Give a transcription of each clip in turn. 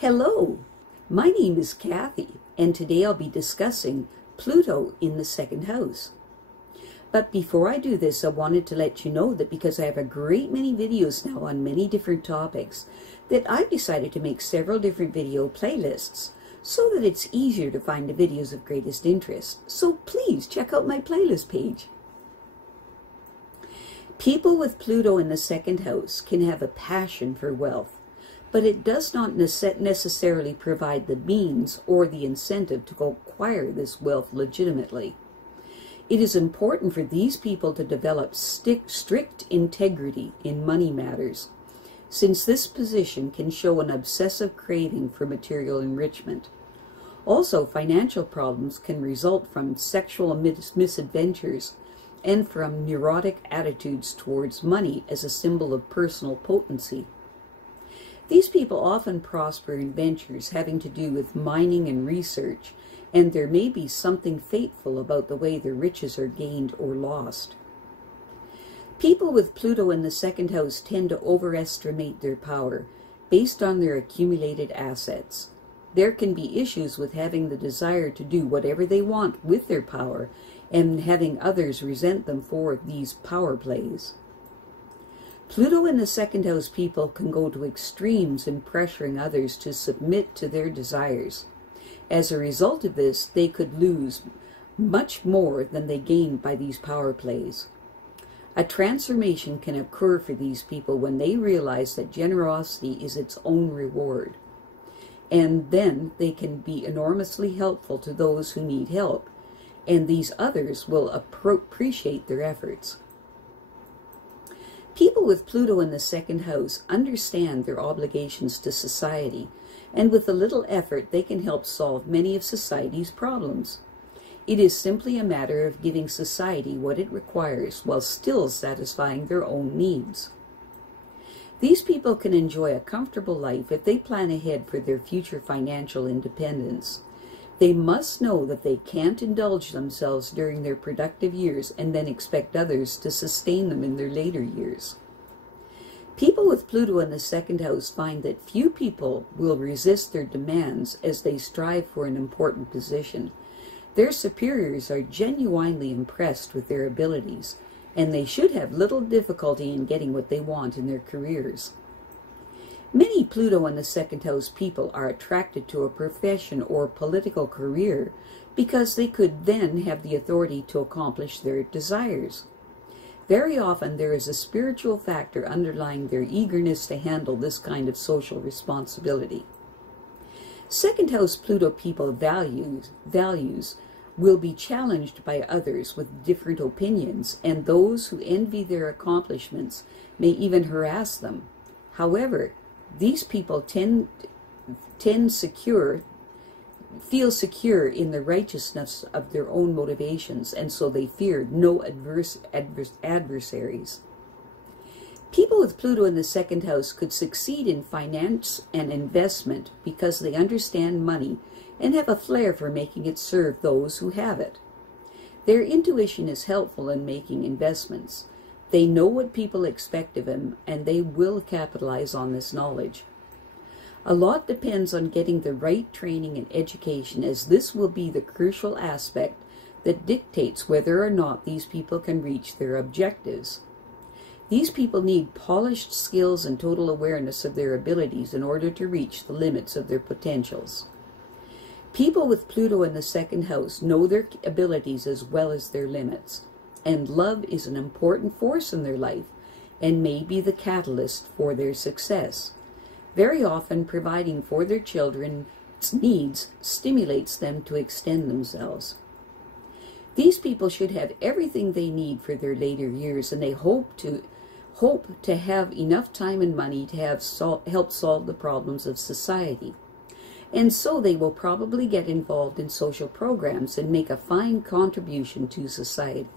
Hello, my name is Kathy, and today I'll be discussing Pluto in the second house. But before I do this, I wanted to let you know that because I have a great many videos now on many different topics, that I've decided to make several different video playlists so that it's easier to find the videos of greatest interest. So please check out my playlist page. People with Pluto in the second house can have a passion for wealth, but it does not necessarily provide the means or the incentive to acquire this wealth legitimately. It is important for these people to develop strict integrity in money matters, since this position can show an obsessive craving for material enrichment. Also, financial problems can result from sexual misadventures and from neurotic attitudes towards money as a symbol of personal potency. These people often prosper in ventures having to do with mining and research, and there may be something fateful about the way their riches are gained or lost. People with Pluto in the second house tend to overestimate their power based on their accumulated assets. There can be issues with having the desire to do whatever they want with their power and having others resent them for these power plays. Pluto in the second house people can go to extremes in pressuring others to submit to their desires. As a result of this, they could lose much more than they gain by these power plays. A transformation can occur for these people when they realize that generosity is its own reward. And then they can be enormously helpful to those who need help, and these others will appreciate their efforts. People with Pluto in the second house understand their obligations to society, and with a little effort they can help solve many of society's problems. It is simply a matter of giving society what it requires while still satisfying their own needs. These people can enjoy a comfortable life if they plan ahead for their future financial independence. They must know that they can't indulge themselves during their productive years and then expect others to sustain them in their later years. People with Pluto in the second house find that few people will resist their demands as they strive for an important position. Their superiors are genuinely impressed with their abilities, and they should have little difficulty in getting what they want in their careers. Many Pluto in the second house people are attracted to a profession or political career because they could then have the authority to accomplish their desires. Very often there is a spiritual factor underlying their eagerness to handle this kind of social responsibility. Second house Pluto people values will be challenged by others with different opinions, and those who envy their accomplishments may even harass them. However, these people feel secure in the righteousness of their own motivations, and so they fear no adversaries. People with Pluto in the second house could succeed in finance and investment because they understand money and have a flair for making it serve those who have it. Their intuition is helpful in making investments. They know what people expect of them, and they will capitalize on this knowledge. A lot depends on getting the right training and education, as this will be the crucial aspect that dictates whether or not these people can reach their objectives. These people need polished skills and total awareness of their abilities in order to reach the limits of their potentials. People with Pluto in the second house know their abilities as well as their limits, and love is an important force in their life and may be the catalyst for their success. Very often, providing for their children's needs stimulates them to extend themselves. These people should have everything they need for their later years, and they hope to have enough time and money to help solve the problems of society. And so they will probably get involved in social programs and make a fine contribution to society.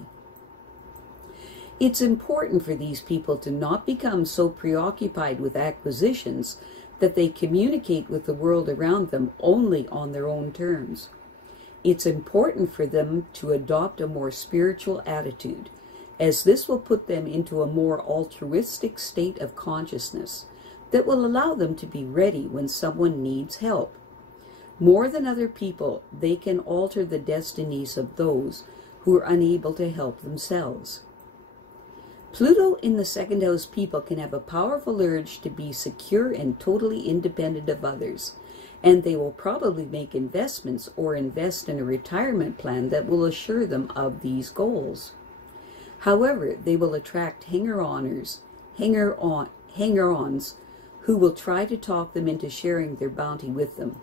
It's important for these people to not become so preoccupied with acquisitions that they communicate with the world around them only on their own terms. It's important for them to adopt a more spiritual attitude, as this will put them into a more altruistic state of consciousness. that will allow them to be ready when someone needs help. More than other people, they can alter the destinies of those who are unable to help themselves. Pluto in the second house people can have a powerful urge to be secure and totally independent of others, and they will probably make investments or invest in a retirement plan that will assure them of these goals. However, they will attract hanger-ons who will try to talk them into sharing their bounty with them.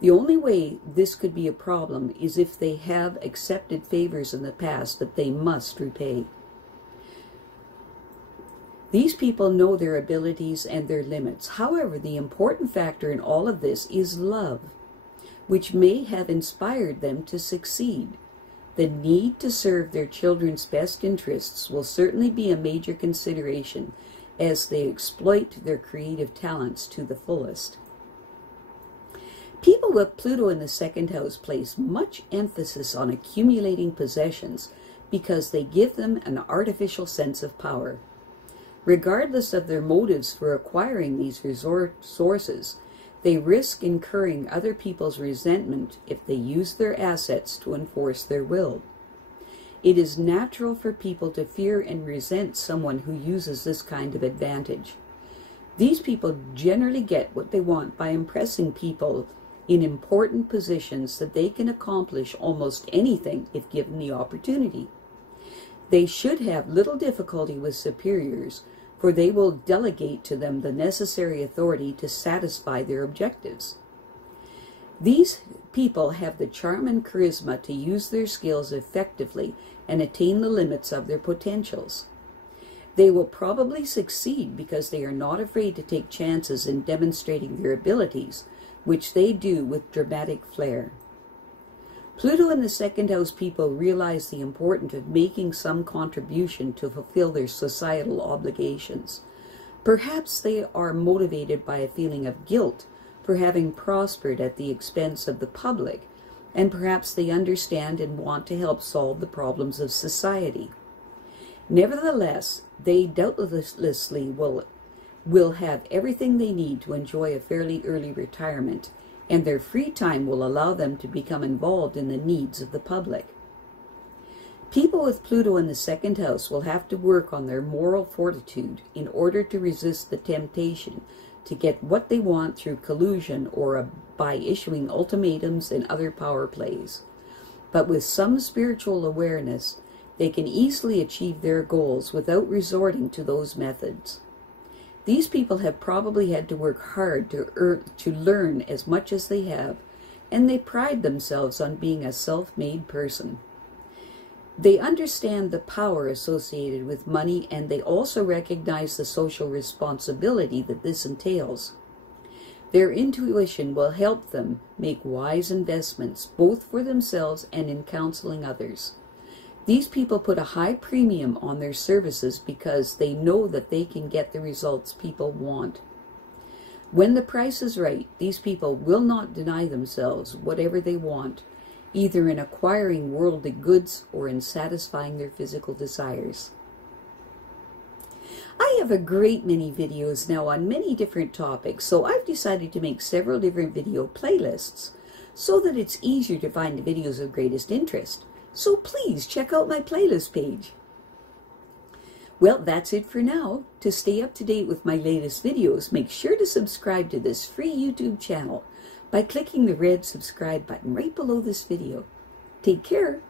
The only way this could be a problem is if they have accepted favors in the past that they must repay. These people know their abilities and their limits. However, the important factor in all of this is love, which may have inspired them to succeed. The need to serve their children's best interests will certainly be a major consideration as they exploit their creative talents to the fullest. People with Pluto in the second house place much emphasis on accumulating possessions because they give them an artificial sense of power. Regardless of their motives for acquiring these resources, they risk incurring other people's resentment if they use their assets to enforce their will. It is natural for people to fear and resent someone who uses this kind of advantage. These people generally get what they want by impressing people in important positions that they can accomplish almost anything if given the opportunity. They should have little difficulty with superiors, for they will delegate to them the necessary authority to satisfy their objectives. These people have the charm and charisma to use their skills effectively and attain the limits of their potentials. They will probably succeed because they are not afraid to take chances in demonstrating their abilities, which they do with dramatic flair. Pluto in the second house people realize the importance of making some contribution to fulfill their societal obligations. Perhaps they are motivated by a feeling of guilt for having prospered at the expense of the public, and perhaps they understand and want to help solve the problems of society. Nevertheless, they doubtlessly will have everything they need to enjoy a fairly early retirement, and their free time will allow them to become involved in the needs of the public. People with Pluto in the second house will have to work on their moral fortitude in order to resist the temptation to get what they want through collusion or by issuing ultimatums and other power plays. But with some spiritual awareness, they can easily achieve their goals without resorting to those methods. These people have probably had to work hard to learn as much as they have, and they pride themselves on being a self-made person. They understand the power associated with money, and they also recognize the social responsibility that this entails. Their intuition will help them make wise investments, both for themselves and in counseling others. These people put a high premium on their services because they know that they can get the results people want. When the price is right, these people will not deny themselves whatever they want, either in acquiring worldly goods or in satisfying their physical desires. I have a great many videos now on many different topics, so I've decided to make several different video playlists so that it's easier to find the videos of greatest interest. So please check out my playlist page. Well, that's it for now. To stay up to date with my latest videos, make sure to subscribe to this free YouTube channel by clicking the red subscribe button right below this video. Take care.